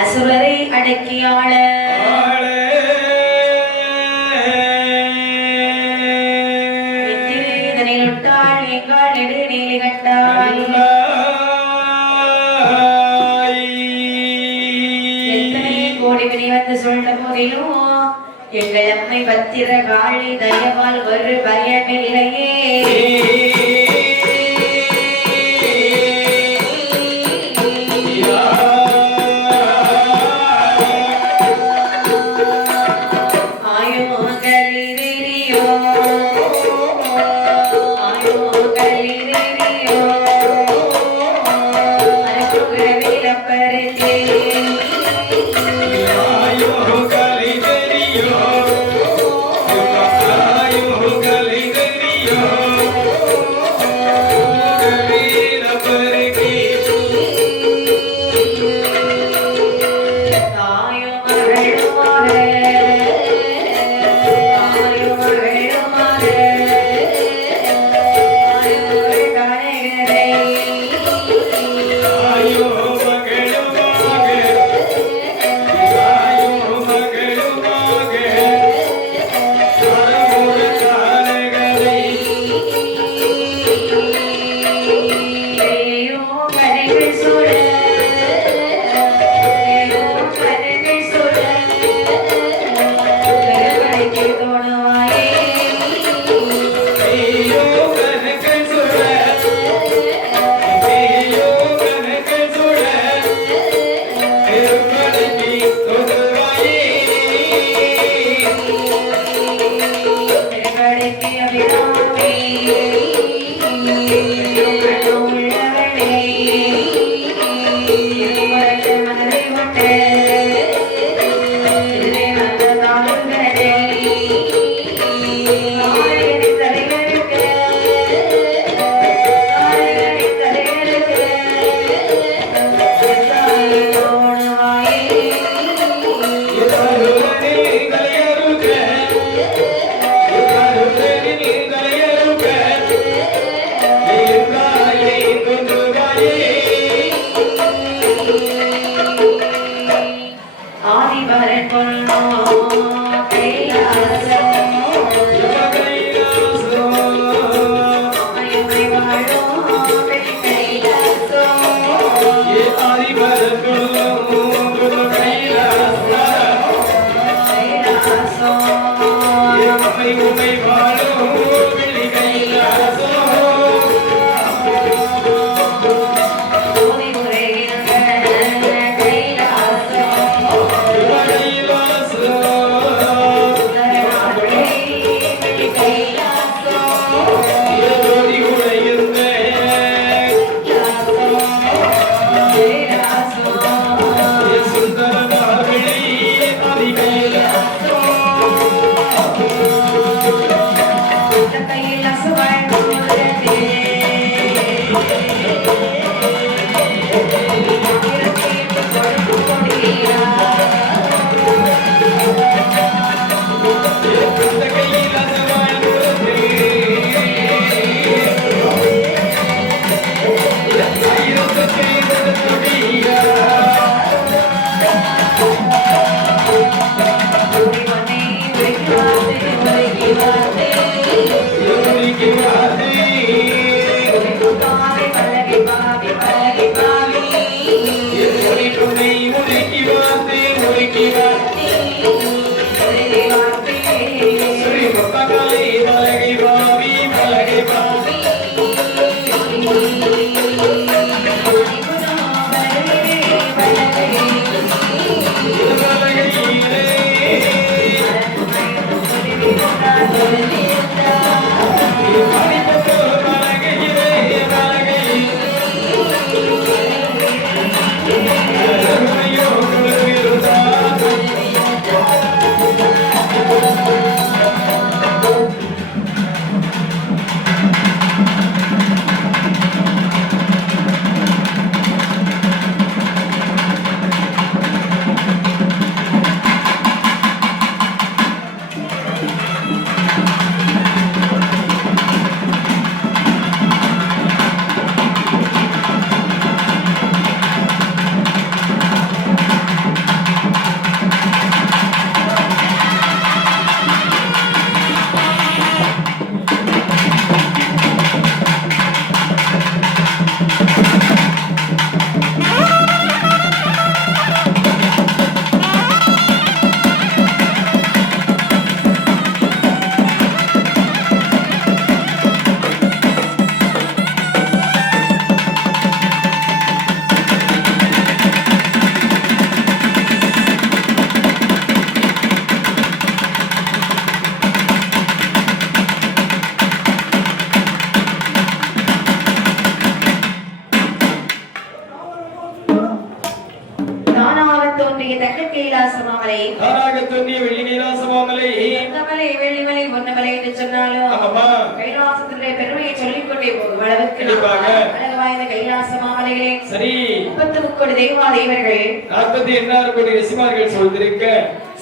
அசுரரை அடக்கியாள இதனையொட்டாள் எங்காள் நெடு நீலி கண்டாள் எத்தனை கோடி வினை வந்து சொல்ல போதிலும் எங்கள் அம்மை பத்திர காளி தயவால் ஒரு பயமில்லையே தோன்றிய தங்க கைலாச மாமலை, தானாக தோன்றிய வெள்ளி கைலாச மாமலை, தங்கமலை வெள்ளிமலை பொன்னமலை என்று சொன்னாலும் கைலாசத்தினுடைய பெருமையை சொல்லிக் கொண்டே போகும் அளவுக்கு அழகு வாய்ந்த கைலாச மாமலைகளே. சரி, 33 கோடி தேவாதேவர்கள், 48 கோடி ரிஷிமார்கள் சொல்லிருக்க,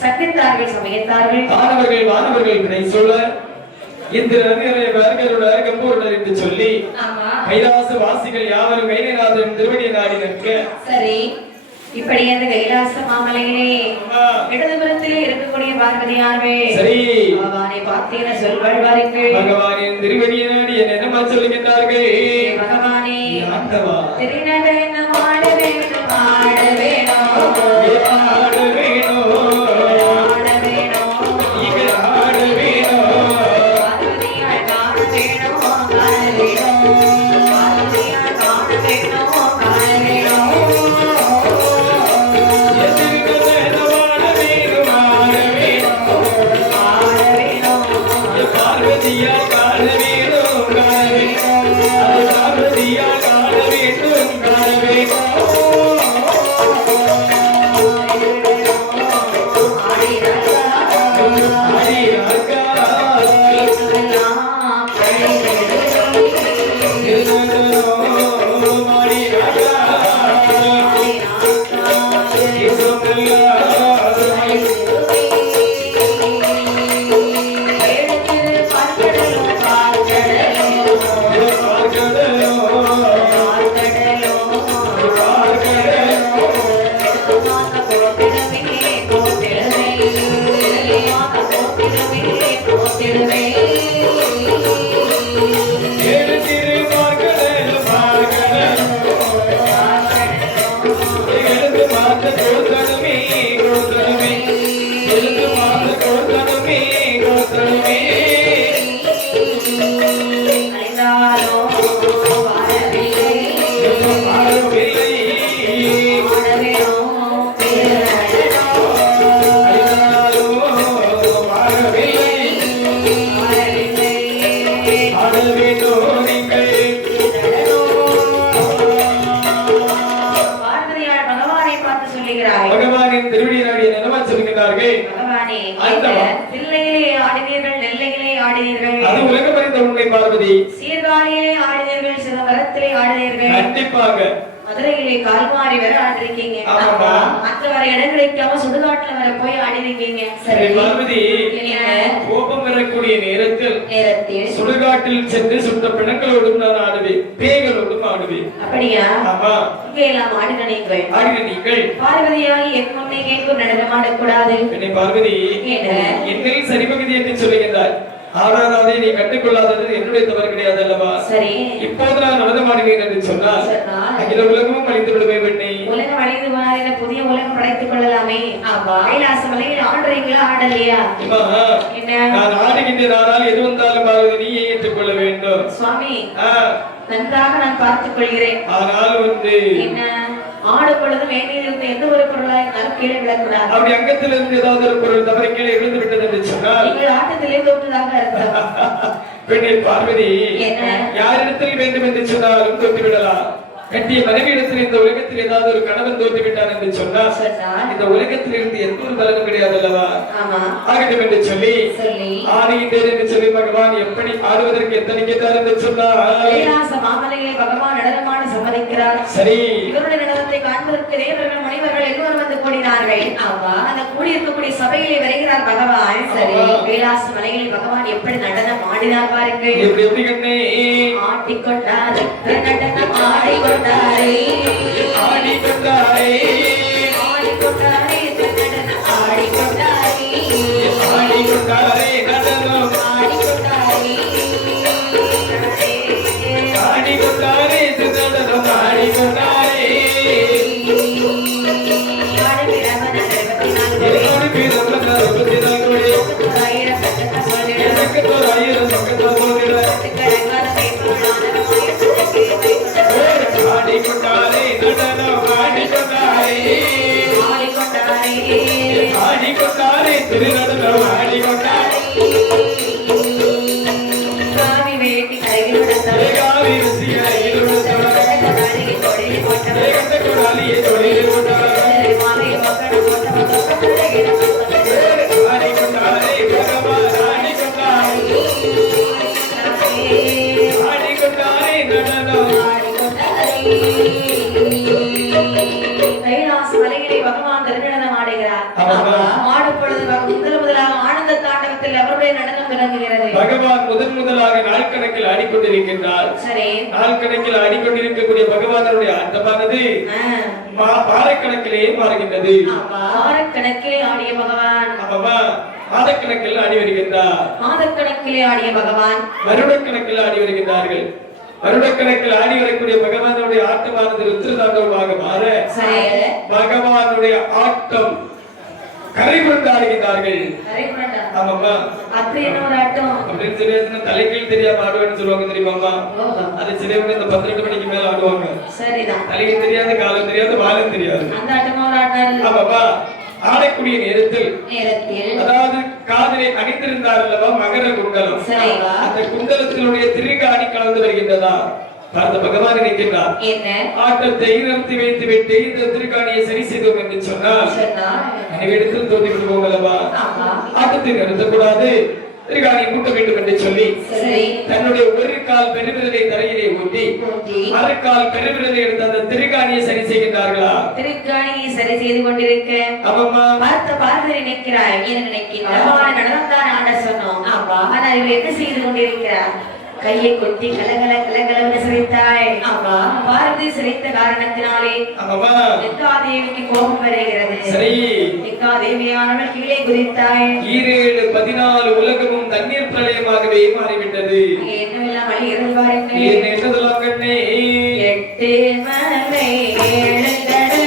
சத்தித்தார்கள் சமயத்தார்கள், தானவர்கள் வானவர்கள் வினை சொல்ல, இந்திரர் கம்பூரர் என்று சொல்லி கைலாச வாசிகள் யாவரும் கைலாசம் திருவடியை நாடி நிற்க. சரி, இப்படி அந்த கைலாச மாமலையிலே இடதுபுறத்திலே இருக்கக்கூடிய பார்வதியார்வே, சரி, பகவானை பார்த்தீன சொல்கள் வாருங்கள். பகவானின் திருவடியை நாடி என்ன சொல்லுகின்றார்கள்? பகவானே, திருநட என்ன மாட வேணும், ஆட வேணும், ஆட வேணும், ஆட வேணும், இங்க ஆட வேணும், பார்வதியார் காண வேணும், காண வேணும், பார்வதியார் காண வேணும், காண வேணும், பகவானின் திருவடி நாடி என்னமா சொல்கிறார்கள்? பகவானே, தில்லையிலே ஆடினீர்கள், நெல்லையிலே ஆடினீர்கள், அது உலகம் அறிந்த உண்மை பார்வதி. சீர்காழியிலே ஆடினீர்கள், சிதம்பரத்திலே ஆடினீர்கள், கண்டிப்பாக மதுரையிலே கால்மாறி வர ஆடிருக்கீங்க. மற்ற வர இடம் கிடைக்காம சுடுகாட்டுல வர போய் ஆடிருக்கீங்க. சரி பார்வதி, கோபம் வரக்கூடிய நேரத்தில் சுடுகாட்டில் சென்று சுட்ட பிணங்களோடும் நான் ஆடுவேன், பேய்களோடும் ஆடுவேன். அப்படியா? ஆமா. இங்கே எல்லாம் ஆடின நீங்கள் பார்வதியாகி என் முன்னே கேட்கும் நடனம் ஆடக்கூடாது. என்னை பார்வதி என்னை சரிபகுதி என்று சொல்லுகின்றார். ஆடாதே, நீ கண்டுகொள்ளாதது என்னுடைய தவறு கிடையாது அல்லவா? சரி, இப்போது நான் நடனமாடுவேன் என்று சொன்னால் அகில உலகமும் அழிந்து விடுவே. பெண்ணை உலகம் அழிந்து மாறின புதிய உலகம் படைத்துக் கொள்ளலாமே. கைலாச மலையில் ஆடுறீங்களா, ஆடலையா? நான் ஆடுகின்றேன், ஆனால் எது வந்தாலும் நீயே ஏற்றுக்கொள்ள வேண்டும். சுவாமி, நன்றாக நான் பார்த்துக் கொள்கிறேன். ஆனால் என்ன ஆடும் பொழுது மேனியில் இருந்து எந்த ஒரு பொருளாக இருந்தாலும் கீழே விழக்கூடாது. அப்படி அங்கத்திலிருந்து ஏதாவது ஒரு பொருள் தவறி கீழே விழுந்து விட்டது என்று சொன்னால் நீங்கள் ஆட்டத்திலே தோற்றதாக அர்த்தம். பெண்ணை பார்வதி, யாரிடத்தில் வேண்டும் என்று சொன்னாலும் தோற்று விடலாம். கட்டிய மனைவியிடத்தில் இந்த உலகத்தில் ஏதாவது ஒரு கணவன் தோற்று விட்டான் என்று சொன்னால் இந்த உலகத்தில் இருந்து எந்த ஒரு பலனும் கிடையாது அல்லவா? ஆகட்டும் என்று சொல்லி ஆடுகின்றேன் என்று சொல்லி பகவான் எப்படி ஆடுவதற்கு எத்தனை கேட்டார் என்று சொன்னார். மாமலையிலே பகவான் நடனமான சம்மதிக்கிறார். சரி, இவருடைய நடனத்தை காண்பதற்கு தேவர்கள் மனிதர்கள் எல்லோரும் வந்து கூடினார்கள். அந்த கூடியிருக்கக்கூடிய சபையிலே வருகிறார் பகவான். சரி, கைலாச மலையிலே பகவான் எப்படி நடனம் ஆடினார் பாருங்கள். எப்படி கண்ணே ஆட்டிக்கொண்டார், நடனம் ஆடிக்கொண்டாரே, ஆடிக்கொண்டாரே, ஆடிக்கொண்டாரே, நடனம் ஆடிக்கொண்டாரே, ஆடிக்கொண்டாரே, நடனம் ஆடிக்கொண்டாரே, ஆடிக்கொண்டாரே, நடனம் ஆடிக்கொண்டாரே. ஆடிக்கொண்டாரே கைலாச மலையிலே பகவான் திருநடனம் ஆடுகிறார். ஆடும் பொழுது முதலாக ஆனந்த தாண்டவத்தில் அவருடைய நடனம் தொடங்குகிறது. பகவான் முதலாக நாள் கணக்கில் ஆடிக்கொண்டிருக்கின்றார். சரி, நாள் கணக்கில் ஆடிக்கொண்டிருக்கக்கூடிய பகவானுடைய ஆட்டமானது பாறைக்கணக்கிலே மாறுகின்றது. பாறைக்கணக்கிலே ஆடிய பகவான் மாதக்கணக்கில் ஆடி வருகின்றார். மாதக்கணக்கிலே ஆடிய பகவான் வருடக்கணக்கில் ஆடி வருகின்றார்கள். வருடக்கணக்கில் ஆடி வரக்கூடிய பகவானுடைய ஆட்டமானது ருத்ரதாண்டவமாக மாற பகவானுடைய ஆட்டம் கரை புரண்டு ஆடுகின்றார்கள். அப்படி என்ன ஒரு ஆட்டம் அப்படின்னு சொல்லி தலைகீழ் தெரியாம ஆடுவேன்னு சொல்லுவாங்க தெரியுமாமா? அது சிலவங்க இந்த 12 மணிக்கு மேல ஆடுவாங்க. சரிதான். தலையும் தெரியாது, காலம் தெரியாது, வாலும் தெரியாது. அந்த ஆட்டமா ஒரு ஆட்டம். ஆமாப்பா. ஆடக்கூடிய நேரத்தில் அதாவது காதலை அணிந்திருந்தார் அல்லவா மகர குண்டலம். அந்த குண்டலத்தினுடைய திருகாணி கலந்து வருகின்றதா பார்த்த பகவான் நினைக்கின்றார். ஆட்டத்தை நிறுத்தி வைத்து விட்டு இந்த திருகாணியை சரி செய்தோம் என்று சொன்னால் எடுத்து தோண்டி விடுவோம் அல்லவா? ஆட்டத்தை நிறுத்தக்கூடாது, திருகாணி மூட்ட வேண்டும் என்று சொல்லி தன்னுடைய ஒரு கால் பெருவிரலை தரையிலே ஊட்டி மறு கால் பெருவிரலை எடுத்து அந்த திருகாணியை சரி செய்கின்றார்களா? திருகாணியை சரி செய்து கொண்டிருக்க பார்த்த பார்த்து நினைக்கிறார். என்ன நினைக்கிறார்? நடந்தான் ஆட சொன்னோம். ஆனா இவர் என்ன செய்து கொண்டிருக்கிறார்? கையை கொட்டி கலகல கலகலன்னு சிரித்தாய். பாரதி சிரித்த காரணத்தினாலே தேவிக்கு கோபம் வருகிறது. தேவியானவள் கீழே குதித்தாய். 14 உலகமும் தண்ணீர் பிரளயமாகவே மாறிவிட்டது. என்னவெல்லாம் வழி இருந்து பாருங்கள். என்னதெல்லாம் கண்ணே? 8 மலை 7 கடல்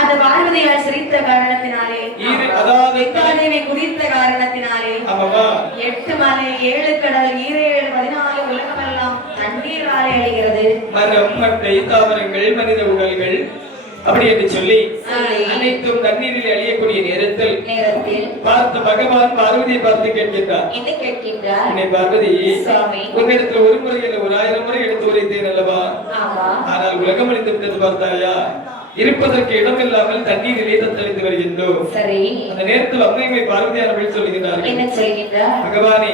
அந்த பார்வதியால் சிரித்த காரணத்தினாலே தேவி குதித்த காரணத்தினாலே 8 மலை 7 கடல் 14 உலகமெல்லாம் தண்ணீராலே அழிகிறது. மரம், மட்டை, தாவரங்கள், மனித உடல்கள் அப்படி என்று சொல்லி அனைத்தும் தண்ணீரில் அழியக்கூடிய நேரத்தில் பார்த்த பகவான் பார்வதியை பார்த்து கேட்கின்றார். என்ன கேட்கின்றார்? என்னை பார்வதி, உன்னிடத்தில் ஒரு முறை இல்லை 1000 முறை எடுத்து உரைத்தேன் அல்லவா? ஆனால் உலகம் அழிந்து விட்டது பார்த்தாயா? இருப்பதற்கு இடம் இல்லாமல் தண்ணீரிலே தத்தளித்து வருகின்றோம். சரி, அந்த நேரத்தில் அம்மையை பார்வதியானவர்கள் சொல்லுகிறார்கள். என்ன சொல்கிறார்? பகவானே,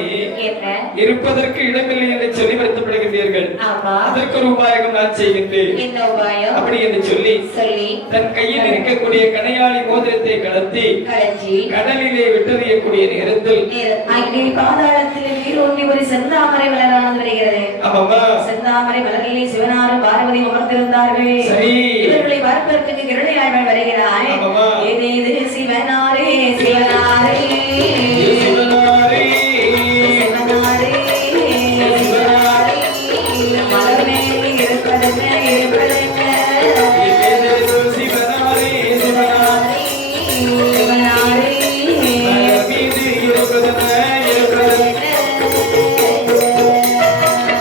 இருப்பதற்கு இடமில்லை என்று சொல்லி வருத்தப்படுகின்றீர்கள். அதற்கு ஒரு உபாயம் நான் செய்கின்றேன். என்ன உபாயம்? அப்படி என்று சொல்லி தன் கையில் இருக்கக்கூடிய கணையாளி மோதிரத்தை கடத்தி கடலிலே விட்டறியக்கூடிய நேரத்தில் அங்கே பாதாளத்தில் நீரோண்டி ஒரு செந்தாமரை மலரானது வருகிறது. செந்தாமரை மலரிலே சிவனாரும் பார்வதி அமர்ந்திருந்தார்கள். இவர்களை பார்ப்பதற்கு கிருணையாழ்வாள் வருகிறாய். இது சிவனாரே சிவனாரே சிவனாரே சிவனாரே மலர் மேலே இருப்பதென்ன இருப்பதென்ன சிவனாரே சிவனாரே சிவனாரே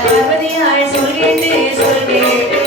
பார்வதியாள் சொல்கேட்டு சொல்கேட்டு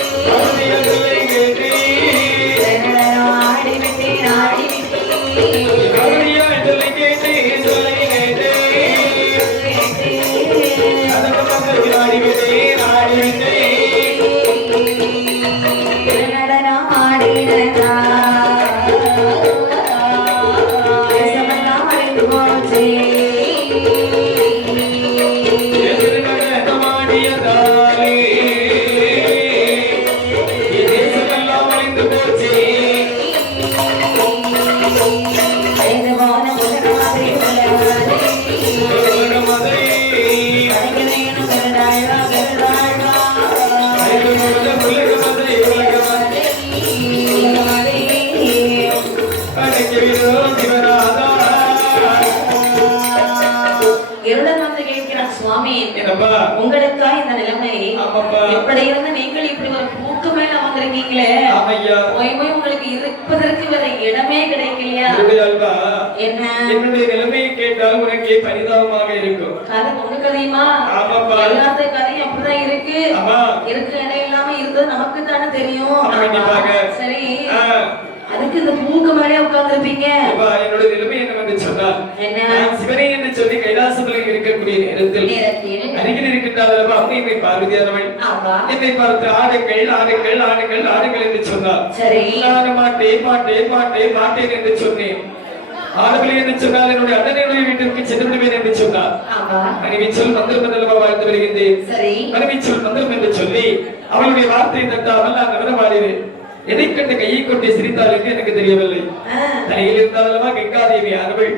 என்னப்பா உங்களுக்கா இந்த நிலைமை ஆமாப்பா எப்படி இருந்த நீங்கள் இப்படி ஒரு பூக்கு மேல வந்திருக்கீங்களே ஆமையா ஓய்வோய் உங்களுக்கு இருப்பதற்கு வேற இடமே கிடைக்கலையா அப்படியால்வா என்ன என்னுடைய நிலைமையை கேட்டால் உனக்கே பரிதாபமாக இருக்கும் கதை உங்க கதையுமா ஆமாப்பா எல்லாத்த கதையும் அப்படிதான் இருக்கு ஆமா இருக்கிற இடம் இல்லாம இருந்தது நமக்கு தானே தெரியும் கண்டிப்பாக. சரி அதுக்கு இந்த பூக்கு மேலே உட்கார்ந்துருப்பீங்க என்னோட நிலைமை என்னவென்று சொன்னால் என்ன நான் சிவனே என்று சொல்லி கைலாசத்தில் இருக்கக்கூடிய நேரத்தில் அருகில் இருக்கின்றார்கள் அம்மையை பார்வதியானவள் ஆமா என்னை பார்த்து ஆடுங்கள் ஆடுங்கள் ஆடுங்கள் ஆடுங்கள் என்று சொன்னார் சரி நான் மாட்டேன் மாட்டேன் மாட்டேன் மாட்டேன் என்று சொன்னேன் ஆடுகள் என்று சொன்னால் என்னுடைய அண்ணனுடைய வீட்டிற்கு சென்று விடுவேன் என்று சொன்னார் ஆமா மனைவி சொல் மந்திரம் மண்டலமா வாழ்ந்து வருகின்றேன் சரி மனைவி சொல் மந்திரம் என்று சொல்லி அவளுடைய வார்த்தையை தட்டாமல் நான் நடமாடினேன் எதை கண்டு கையை கொண்டு சிரித்தாள் என்று எனக்கு தெரியவில்லை தரையில் இருந்தாலமா கங்காதேவி ஆனவள்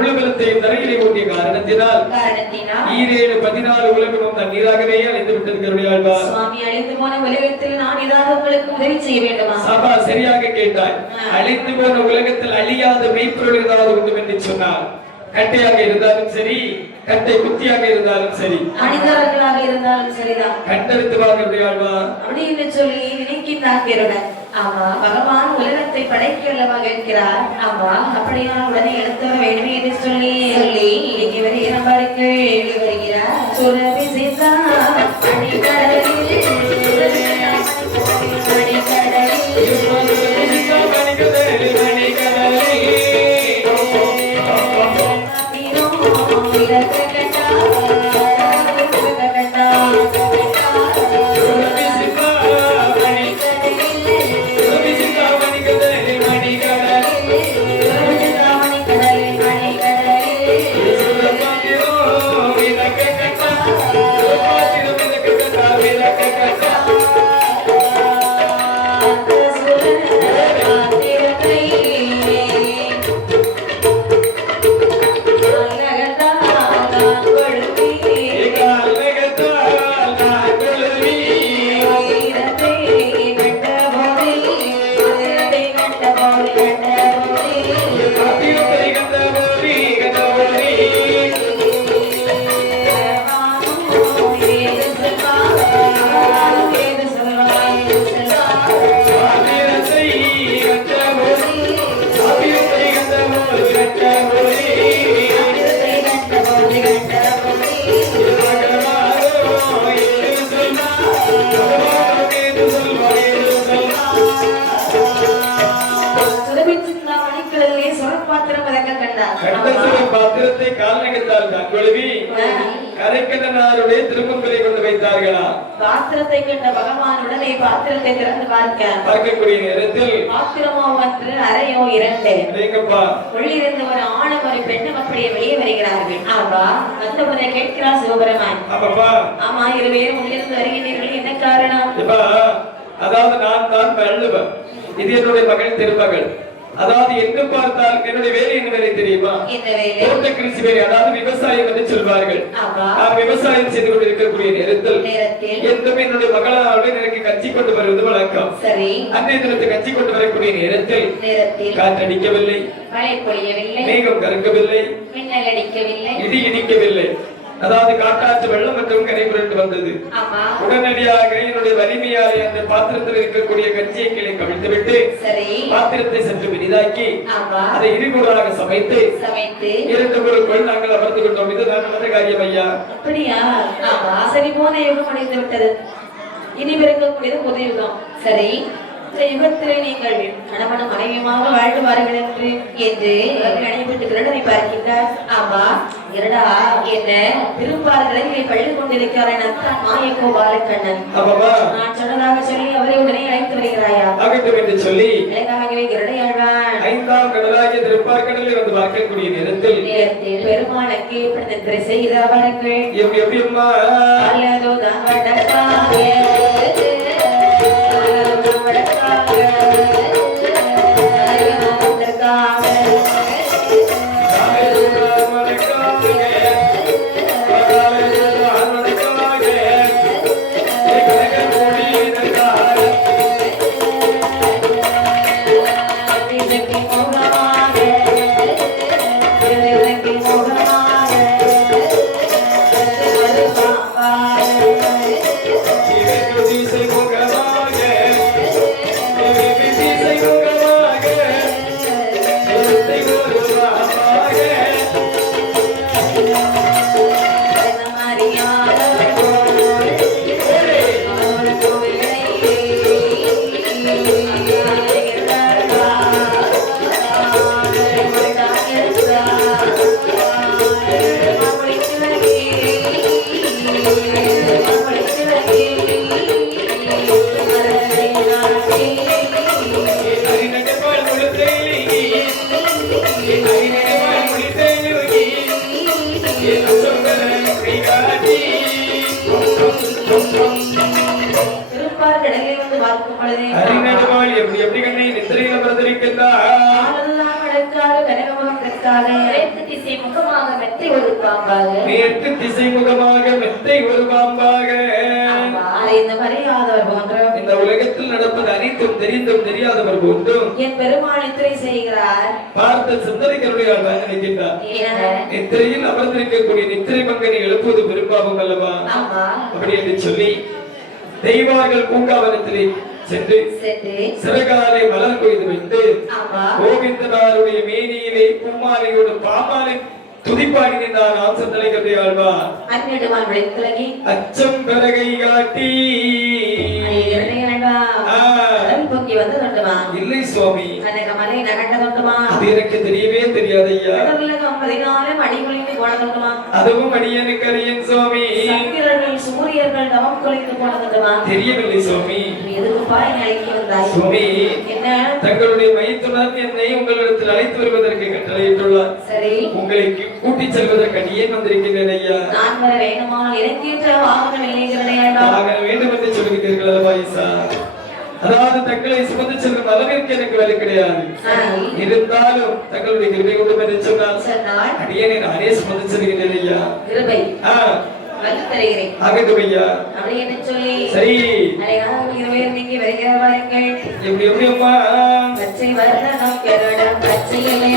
உலகத்தையும் தரையிலே ஓட்டிய காரணத்தினால் 14 உலகமும் தண்ணீராகவே அழிந்து விட்டது கருணையாழ்வா சுவாமி அழிந்து போன உலகத்தில் நான் ஏதாவது உங்களுக்கு உதவி செய்ய வேண்டுமா சபா சரியாக கேட்டாய் அழிந்து போன உலகத்தில் அழியாத மெய்ப்பொருள் ஏதாவது உண்டு என்று சொன்னார் கட்டையாக இருந்தாலும் சரி கட்டை குத்தியாக இருந்தாலும் சரி மனிதர்களாக இருந்தாலும் சரிதான் கண்டெடுத்து வாங்கல்வா அப்படின்னு சொல்லி நினைக்கின்றான் ஆமா பகவான் உலகத்தை படைக்க அல்லவா கேட்கிறார் ஆமா அப்படியா உடனே எடுத்து வேண்டுமே என்று சொல்லி இங்கே வருகிற பாருங்க வருகிறார் சுரபி சீதா பாத்திரத்தை கால் நகர்த்தால் கழுவி கரைக்கண்ணனாருடைய திருமங்களை கொண்டு வைத்தார்களா பாத்திரத்தை கண்ட பகவானுடனே பாத்திரத்தை திறந்து பார்க்கக்கூடிய நேரத்தில் பாத்திரமோ ஒன்று அறையோ 2 உள்ளிருந்து ஒரு ஆணும் ஒரு பெண்ணும் அப்படியே வெளியே வருகிறார்கள் ஆமா வந்த உடனே கேட்கிறார் சிவபெருமான் ஆமா இருவேரும் உள்ளிருந்து வருகிறீர்கள் என்ன காரணம் அதாவது நான் தான் வள்ளுவர் இது என்னுடைய மகள் திருமகள் அதாவது எங்கு பார்த்தால் என்னுடைய வேலை என்ன வேலை தெரியுமா தோட்ட கிருஷி வேலை அதாவது விவசாயம் என்று சொல்வார்கள் நான் விவசாயம் செய்து கொண்டிருக்கக்கூடிய நேரத்தில் என்றும் என்னுடைய மகளாளுடன் எனக்கு கட்சி கொண்டு வருவது வழக்கம் அன்றைய தினத்தை கட்சி கொண்டு வரக்கூடிய நேரத்தில் காற்றடிக்கவில்லை மேகம் கருக்கவில்லை இடி இடிக்கவில்லை அதாவது காட்டாற்று வெள்ளம் மற்றும் கரை புரண்டு வந்தது உடனடியாக என்னுடைய வலிமையாலே அந்த பாத்திரத்தில் இருக்கக்கூடிய கட்சியை கீழே கவிழ்த்து விட்டு பாத்திரத்தை சற்று பெரிதாக்கி அதை இருகூறாக சமைத்து 2 பொருட்கள் நாங்கள் அமர்ந்து கொண்டோம் இது நான் நடந்த காரியம் ஐயா அப்படியா சரி போன யுகம் அடைந்து விட்டது இனி பிறக்கக்கூடியது புது யுகம் சரி இந்த யுகத்திலே நீங்கள் கணவன மனைவியமாக வாழ்வார்கள் என்று நடைபெற்று கிரடனை பார்க்கின்றார் ஆமா இரடா என்ன திருப்பார்களை பள்ளி கொண்டிருக்கிறார் மாயக்கோ பாலக்கண்ணன் நான் சொன்னதாக சொல்லி அவரை உடனே அழைத்து வருகிறாயா என்று சொல்லி இரடையாழ்வான் 5ஆம் கடலாகிய திருப்பார்கடலில் வந்து பார்க்கக்கூடிய நேரத்தில் பெருமானுக்கு இப்படி செய்கிறவர்கள் எப்படியம்மா அல்லதோ தான் வடக்காக பார்க்கும் பொழுது அறிநடுவாள் எப்படி எப்படி கண்ணை நித்திரையில் அமர்ந்திருக்கின்றார். ஆளெல்லாம் அடக்காத கனகமுகம் கற்காத மேற்கு திசை முகமாக மெத்தை ஒரு பாம்பாக மேற்கு திசை முகமாக மெத்தை ஒரு பாம்பாக இந்த மறையாதவர் போன்ற இந்த உலகத்தில் நடப்பது அனைத்தும் தெரிந்தும் தெரியாதவர் போன்றும் என் பெருமாள் நித்திரை செய்கிறார். பார்த்த சிந்தனைகளுடைய நினைக்கின்றார். நித்திரையில் அமர்ந்திருக்கக்கூடிய நித்திரை மங்கனை எழுப்புவது பெரும்பாவம் அல்லவா? அப்படி என்று சொல்லி தெய்வார்கள் பூங்காவனத்திலே சென்று சிறகாலை மலர் கொய்து வைத்து கோவிந்தனாருடைய மேனியிலே பூமாலையோடு பாமாலை துதிப்பாடி நின்றார் ஆசந்தலை கதையாழ்வார். அச்சம் பிறகை காட்டி பொங்கி வந்து தொண்டுமா இல்லை சுவாமி கனகமலை நகண்ட தொண்டுமா அது எனக்கு தெரியவே தெரியாது ஐயா. 14 அடிகுலிந்து போன தொண்டுமா அதுவும் அடியனுக்கு அறியன் சுவாமி. சந்திரர்கள் சூரியர்கள் தவம் குலைந்து போன தொண்டுமா தெரியவில்லை சுவாமி. எதுக்கு பாய் அழைக்கி வந்தாய் சுவாமி? என்ன தங்களுடைய மைத்துனர் என்னை உங்களிடத்தில் அழைத்து வருவதற்கு கட்டளையிட்டுள்ளார். சரி, உங்களை கூட்டிச் செல்வதற்கு அடியேன் வந்திருக்கிறேன் ஐயா. நான் வர வேணுமா? எனக்கேற்ற வாகனம் இல்லைங்கிறேன். வாகனம் வேண்டும் என்று சொல்லுகிறீர்கள் அல்லவா ஐசா? அதாவது தங்களை சுமந்து செல்லும் அளவிற்கு எனக்கு வேலை கிடையாது. இருந்தாலும் தங்களுடைய கிருபை கொண்டு என்று சொன்னால் அடியேனை நானே சுமந்து செல்கிறேன் ஐயா. கிருபை ஆகட்டும் ஐயா. அப்படி என்ன சொல்லி சரி நீங்க வருகிறவர்கள் எப்படி எப்படி அம்மா பச்சை வர்ணம் கருடம் பச்சையிலே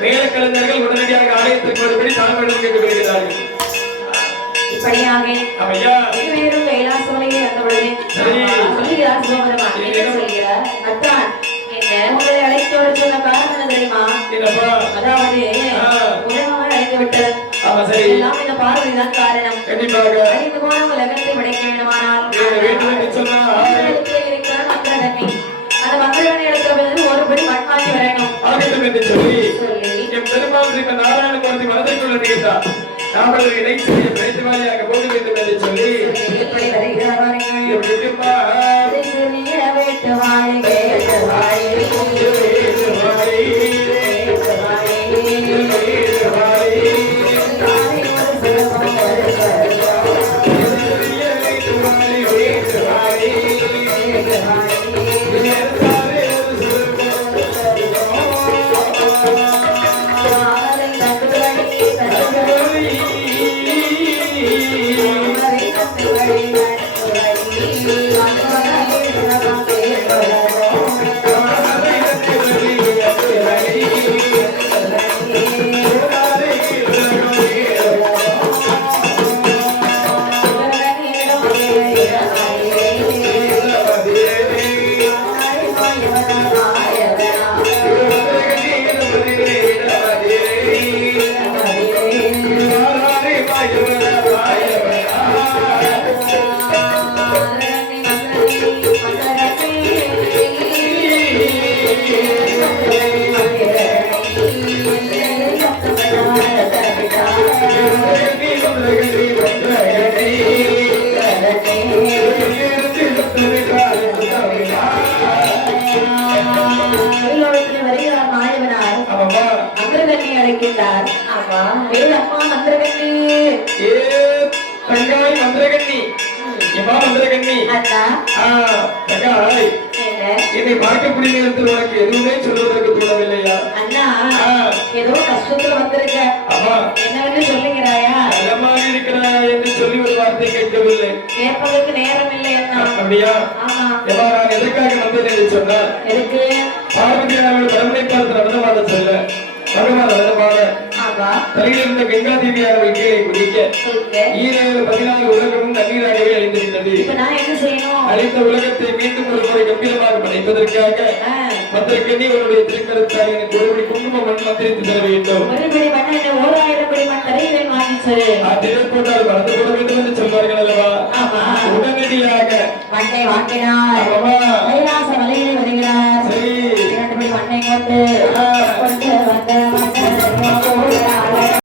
மேலக்கலைஞர்கள் உடனடியாக ஆலயத்திற்கு வரும்படி தாழ்மையுடன் கேட்டுக்கொள்கிறார்கள். இப்படியாக இருவரும் கைலாசமலையில் வந்தவுடனே சொல்லுகிறார் சிவபெருமான். என்ன சொல்கிறார்? அத்தான், என்ன உங்களை அழைத்து வர சொன்ன காரணம் என்ன தெரியுமா? அதாவது உலகமாக அழைத்து விட்டது. எல்லாம் இந்த பார்வதி தான் காரணம். அழிந்து போன உலகத்தை படைக்க வேண்டுமானால் இருக்கிற மக்கள் அந்த மக்களிடம் எடுக்கிறது ஒருபடி மண்மாற்றி வரணும் என்று சொல்லி என் பெருமாள் ஸ்ரீ நாராயணமூர்த்தி மனதிற்குள்ள நிகழ்ந்தார். நாமல் இணைச்சி பேச்சுவாளியாக போக வேண்டும் என்று சொல்லி இருக்கின்றார். ஆமா. அம்மா மந்திரகண்ணி. ஏ தங்காய் மந்திரகண்ணி. ஏமா மந்திரகண்ணி. அண்ணா. தங்காய். என்னை பார்க்கக்கூடிய நேரத்தில் உனக்கு எதுவுமே சொல்வதற்கு தோணவில்லையா? அண்ணா ஏதோ கஷ்டத்துல வந்திருக்க. என்னவென்று சொல்லுகிறாயா? நலமாக இருக்கிறாயா என்று சொல்லி ஒரு வார்த்தை கேட்கவில்லை. கேட்பதற்கு நேரம் இல்லை அண்ணா. அப்படியா? ஆமா. நான் எதற்காக வந்தேன் என்று சொன்னால், எதுக்கு? பார்வதி அவர்கள் பரமனை பார்த்து நடனமாட சொல்ல பகவான் நடனமாட தலையில் இருந்த கங்கா தேவியானவள் கீழே குதிக்க 14 உலகமும் தண்ணீராகவே அழிந்திருந்தது. அழிந்த உலகத்தை மீண்டும் ஒரு முறை கம்பீரமாக படைப்பதற்காக மந்திரக்கண்ணி அவருடைய திருக்கரத்தால் எனக்கு ஒருபடி குங்கும மண் மந்திரித்து தர வேண்டும். அதிலே போட்டால் மறந்து போட வேண்டும் என்று சொல்வார்கள் அல்லவா? உடனடியாக மண்ணை வாங்கினார். கைலாச மலையிலே வருகிறார். சரி மண்ணை கொண்டு